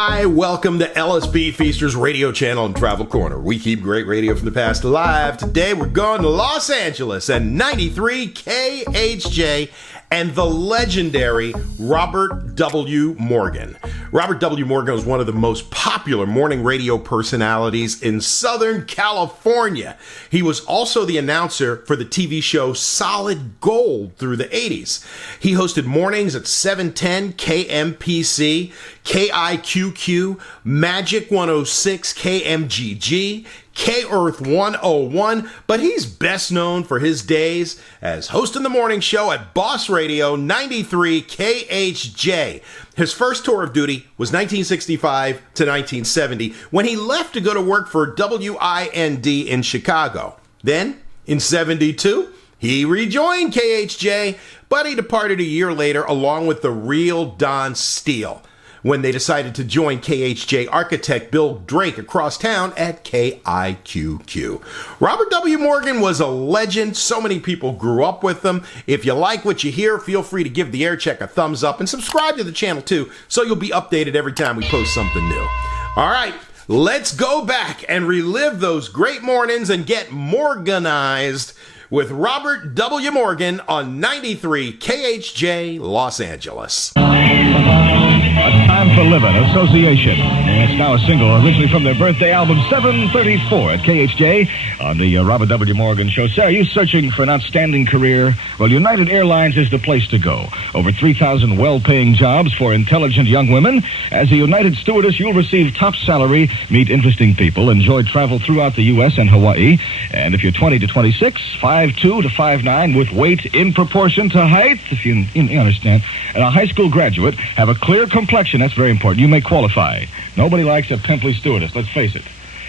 Hi, welcome to LSB Feasters Radio Channel and Travel Corner. We keep great radio from the past alive. Today we're going to Los Angeles and 93 KHJ and the legendary Robert W. Morgan. Robert W. Morgan was one of the most popular morning radio personalities in Southern California. He was also the announcer for the TV show Solid Gold through the 80s. He hosted mornings at 710 KMPC, KIQQ, Magic 106 KMGG, K-Earth 101, but he's best known for his days as hosting the morning show at Boss Radio 93 KHJ. His first tour of duty was 1965 to 1970 when he left to go to work for WIND in Chicago. Then, in 72, he rejoined KHJ, but he departed a year later along with the real Don Steele when they decided to join KHJ architect Bill Drake across town at KIQQ. Robert W. Morgan was a legend. So many people grew up with him. If you like what you hear, feel free to give the Aircheck a thumbs up and subscribe to the channel too, so you'll be updated every time we post something new. All right, let's go back and relive those great mornings and get Morganized with Robert W. Morgan on 93 KHJ Los Angeles. A Time for Living, Association. It's now a single, originally from their birthday album, 734 at KHJ on the Robert W. Morgan Show. Sarah, are you searching for an outstanding career? Well, United Airlines is the place to go. Over 3,000 well-paying jobs for intelligent young women. As a United stewardess, you'll receive top salary, meet interesting people, enjoy travel throughout the U.S. and Hawaii. And if you're 20 to 26, 5'2 to 5'9", with weight in proportion to height, if you understand, and a high school graduate, have a clear complexion, that's very important. You may qualify. Nobody likes a pimply stewardess, let's face it.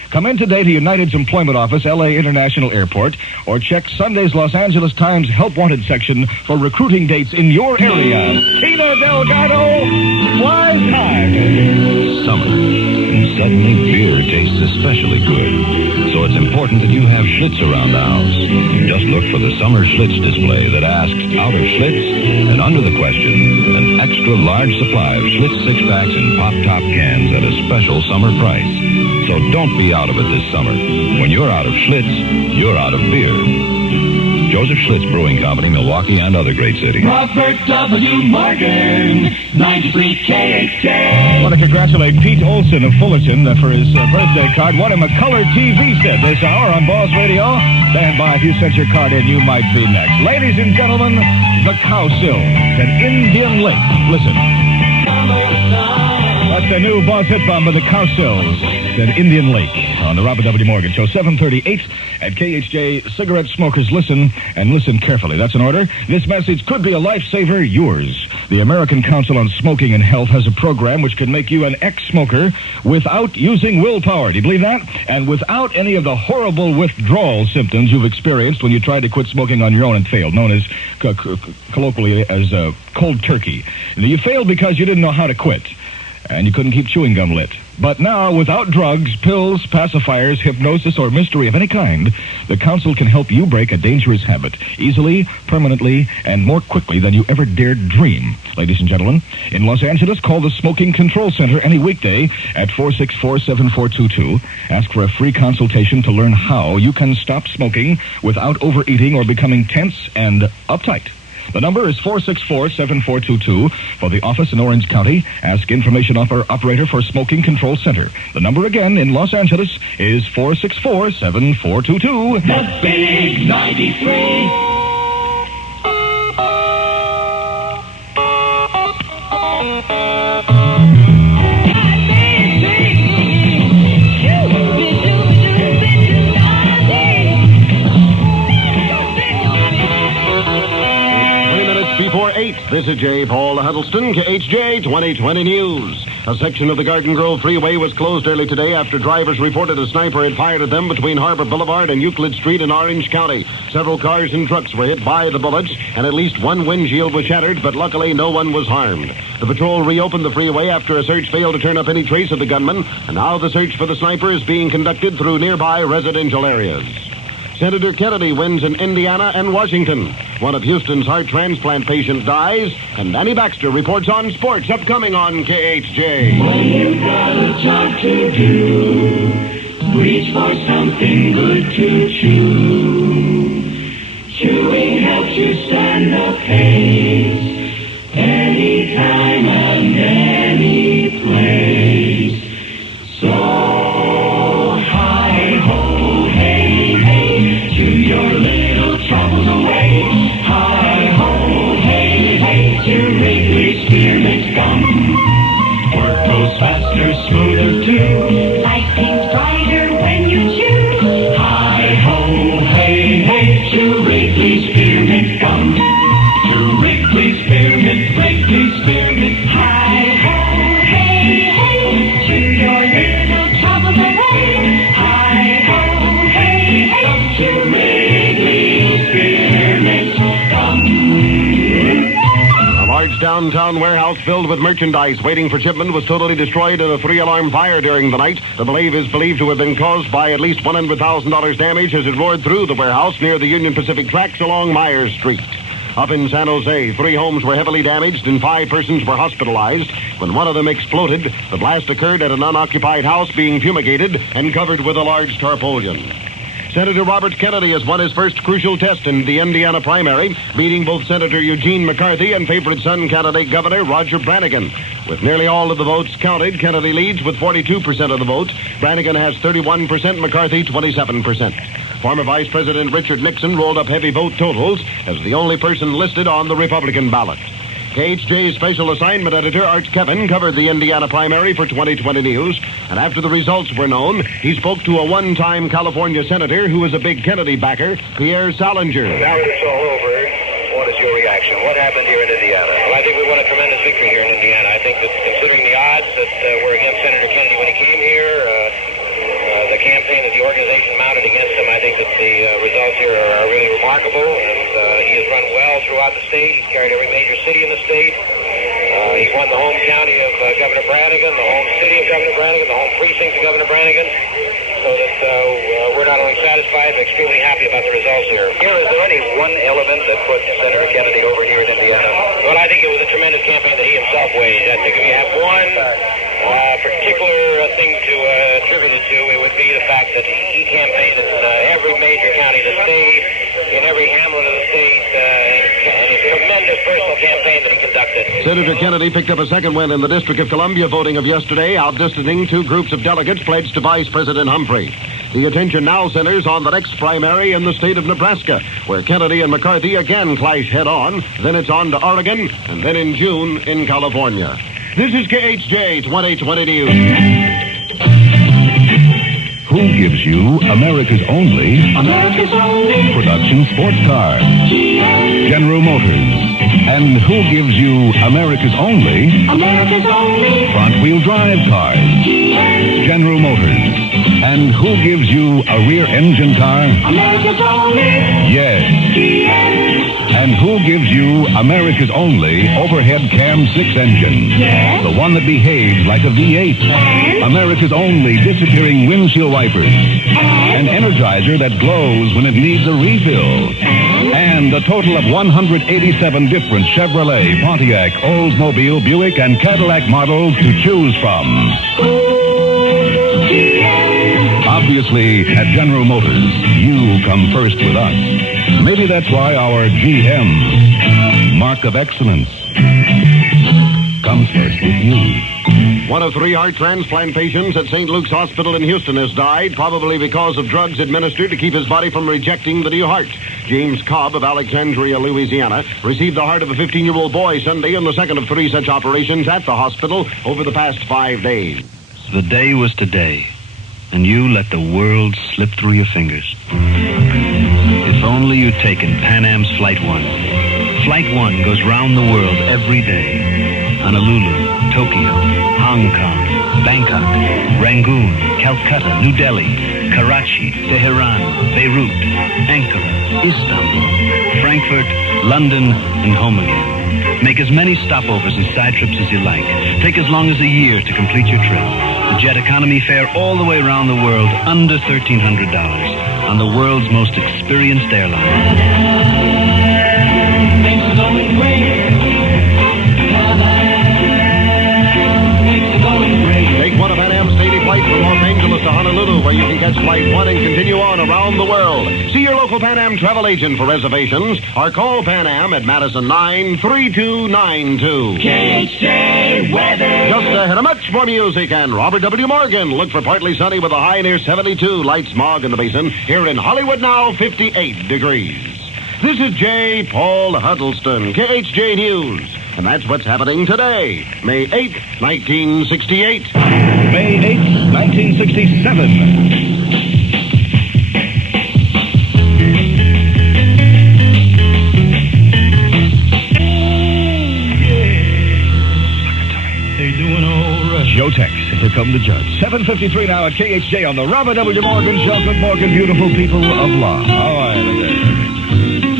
Come in today to United's employment office, L.A. International Airport, or check Sunday's Los Angeles Times Help Wanted section for recruiting dates in your area. Tina Delgado, flies high. Summer, and suddenly beer tastes especially good. So it's important that you have Schlitz around the house. Just look for the summer Schlitz display that asks, out of Schlitz? And under the question, an extra large supply of Schlitz six-packs and pop-top cans at a special summer price. So don't be out of it this summer. When you're out of Schlitz, you're out of beer. Joseph Schlitz Brewing Company, Milwaukee, and other great cities. Robert W. Morgan, 93 KHJ. I want to congratulate Pete Olson of Fullerton for his birthday card. Won him a color TV set this hour on Boss Radio. Stand by. If you sent your card in, you might be next. Ladies and gentlemen, the Cowsills and Indian Lake. Listen. That's the new Boss hit bomb of the Cowsills and Indian Lake on the Robert W. Morgan Show, 738 at KHJ. Cigarette smokers, listen, and listen carefully. That's an order. This message could be a lifesaver, yours. The American Council on Smoking and Health has a program which can make you an ex-smoker without using willpower. Do you believe that? And without any of the horrible withdrawal symptoms you've experienced when you tried to quit smoking on your own and failed, known as colloquially as cold turkey. And you failed because you didn't know how to quit, and you couldn't keep chewing gum lit. But now, without drugs, pills, pacifiers, hypnosis, or mystery of any kind, the Council can help you break a dangerous habit easily, permanently, and more quickly than you ever dared dream. Ladies and gentlemen, in Los Angeles, call the Smoking Control Center any weekday at 464-7422. Ask for a free consultation to learn how you can stop smoking without overeating or becoming tense and uptight. The number is 464-7422 for the office in Orange County. Ask information operator for Smoking Control Center. The number again in Los Angeles is 464-7422. The Big 93. Before 8, this is J. Paul Huddleston, KHJ 2020 News. A section of the Garden Grove Freeway was closed early today after drivers reported a sniper had fired at them between Harbor Boulevard and Euclid Street in Orange County. Several cars and trucks were hit by the bullets, and at least one windshield was shattered, but luckily no one was harmed. The patrol reopened the freeway after a search failed to turn up any trace of the gunman, and now the search for the sniper is being conducted through nearby residential areas. Senator Kennedy wins in Indiana and Washington. One of Houston's heart transplant patients dies, and Danny Baxter reports on sports upcoming on KHJ. reach for something good to chew. Chewing helps you stand the pace, anytime and any place. So hi-ho, hey, hey, chew your little troubles away. Hi-ho, hey, hey, chew Wrigley Spearmint Gum. Work goes faster, smoother too. Life seems brighter when you chew. Hi-ho, hey, hey, chew Wrigley Spearmint Gum. Chew Wrigley Spearmint, Wrigley Spearmint. Hi-ho, hey, hey, chew your little troubles away. Hi-ho, hey, hey, chew Wrigley Spearmint Gum. A large downtown warehouse filled with merchandise waiting for shipment was totally destroyed in a 3-alarm fire during the night. The blaze is believed to have been caused by at least $100,000 damage as it roared through the warehouse near the Union Pacific tracks along Myers Street. Up in San Jose, 3 homes were heavily damaged and 5 persons were hospitalized. When one of them exploded, the blast occurred at an unoccupied house being fumigated and covered with a large tarpaulin. Senator Robert Kennedy has won his first crucial test in the Indiana primary, beating both Senator Eugene McCarthy and favorite son candidate Governor Roger Brannigan. With nearly all of the votes counted, Kennedy leads with 42% of the vote. Brannigan has 31%, McCarthy 27%. Former Vice President Richard Nixon rolled up heavy vote totals as the only person listed on the Republican ballot. KHJ Special Assignment Editor Art Kevin covered the Indiana primary for 2020 News, and after the results were known, he spoke to a one-time California senator who is a big Kennedy backer, Pierre Salinger. Now that it's all over, what is your reaction? What happened here in Indiana? Well, I think we won a tremendous victory here in Indiana. I think that considering the odds that were against Senator Kennedy when he came here, the campaign that the organization mounted against him, I think that the results here are really remarkable, and he has run well throughout the state. He's carried every major city in the state. He's won the home county of Governor Brannigan, the home city of Governor Brannigan, the home precinct of Governor Brannigan, so that we're not only satisfied but extremely happy about the results here. Is there any one element that put Senator Kennedy over here in Indiana? Well, I think it was a tremendous campaign that he himself waged. I think if you have one particular thing to attribute it to, it would be the fact that he campaigned in every major county of the state, in every hamlet of the state, and his tremendous personal campaign that he conducted. Senator Kennedy picked up a second win in the District of Columbia voting of yesterday, outdistancing 2 groups of delegates pledged to Vice President Humphrey. The attention now centers on the next primary in the state of Nebraska, where Kennedy and McCarthy again clash head-on. Then it's on to Oregon, and then in June in California. This is KHJ 2020 News. Who gives you America's only production sports car? General Motors. And who gives you America's only front-wheel drive cars? General Motors. And who gives you a rear engine car? Yes. And who gives you America's only overhead cam 6 engine? Yes. The one that behaves like a V8. And? America's only disappearing windshield wipers. An energizer that glows when it needs a refill. And a total of 187 different Chevrolet, Pontiac, Oldsmobile, Buick, and Cadillac models to choose from. Obviously, at General Motors, you come first with us. Maybe that's why our GM, mark of excellence, comes first with you. One of 3 heart transplant patients at St. Luke's Hospital in Houston has died, probably because of drugs administered to keep his body from rejecting the new heart. James Cobb of Alexandria, Louisiana, received the heart of a 15-year-old boy Sunday in the second of 3 such operations at the hospital over the past 5 days. The day was today, and you let the world slip through your fingers. If only you'd taken Pan Am's Flight 1. Flight 1 goes round the world every day. Honolulu, Tokyo, Hong Kong, Bangkok, Rangoon, Calcutta, New Delhi, Karachi, Tehran, Beirut, Ankara, Istanbul, Frankfurt, London, and home again. Make as many stopovers and side trips as you like. Take as long as a year to complete your trip. The jet economy fare all the way around the world under $1,300 on the world's most experienced airline. Things are going great. Take one of Pan Am's daily flights from Los Angeles to Honolulu, where you can catch flight Flight 1 and continue on around the world. See your local Pan Am travel agent for reservations or call Pan Am at Madison 93292. KHJ weather. Just ahead of much more music and Robert W. Morgan. Look for partly sunny with a high near 72. Light smog in the basin. Here in Hollywood now, 58 degrees. This is J. Paul Huddleston, KHJ News. And that's what's happening today, May 8th, 1968. May 8th, 1967. Jotex, here come the judge. 7:53 now at KHJ on the Robert W. Morgan Show. Good morning, beautiful people of law. All right, okay.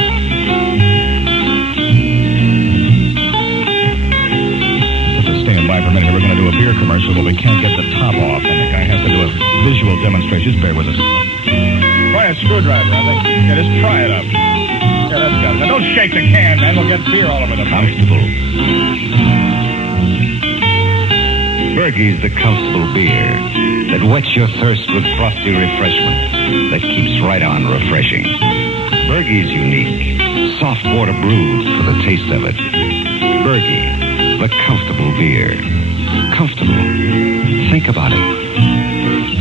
Just stand by for a minute. We're going to do a beer commercial, but we can't get the top off, and the guy has to do a visual demonstration. Just bear with us. Try a screwdriver, I think. Yeah, just try it up. Yeah, that's got it. Now, don't shake the can, man. We'll get beer all over the Comfortable. Bergie's the comfortable beer that whets your thirst with frosty refreshment that keeps right on refreshing. Bergie's unique, soft water brewed for the taste of it. Bergie, the comfortable beer. Comfortable. Think about it.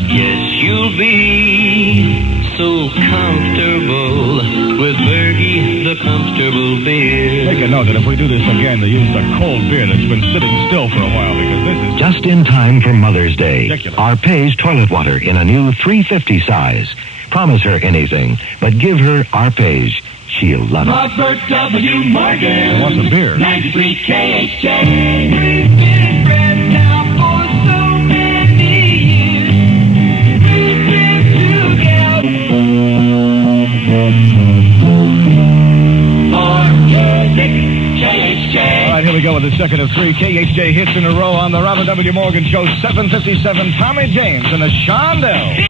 Yes, you'll be so comfortable with Bergie, the comfortable beer. Make a note that if we do this again, to use the cold beer that's been sitting still for a while, because this is Just in time for Mother's Day. ridiculous. Arpège toilet water in a new 350 size. Promise her anything, but give her Arpège. She'll love it. Robert W. Morgan. What's a beer? 93 KHJ. We've been friends now for so many years. We've been together for music. KHJ. All right, here we go with the second of three KHJ hits in a row on the Robert W. Morgan Show. 7:57, Tommy James and the Shondells.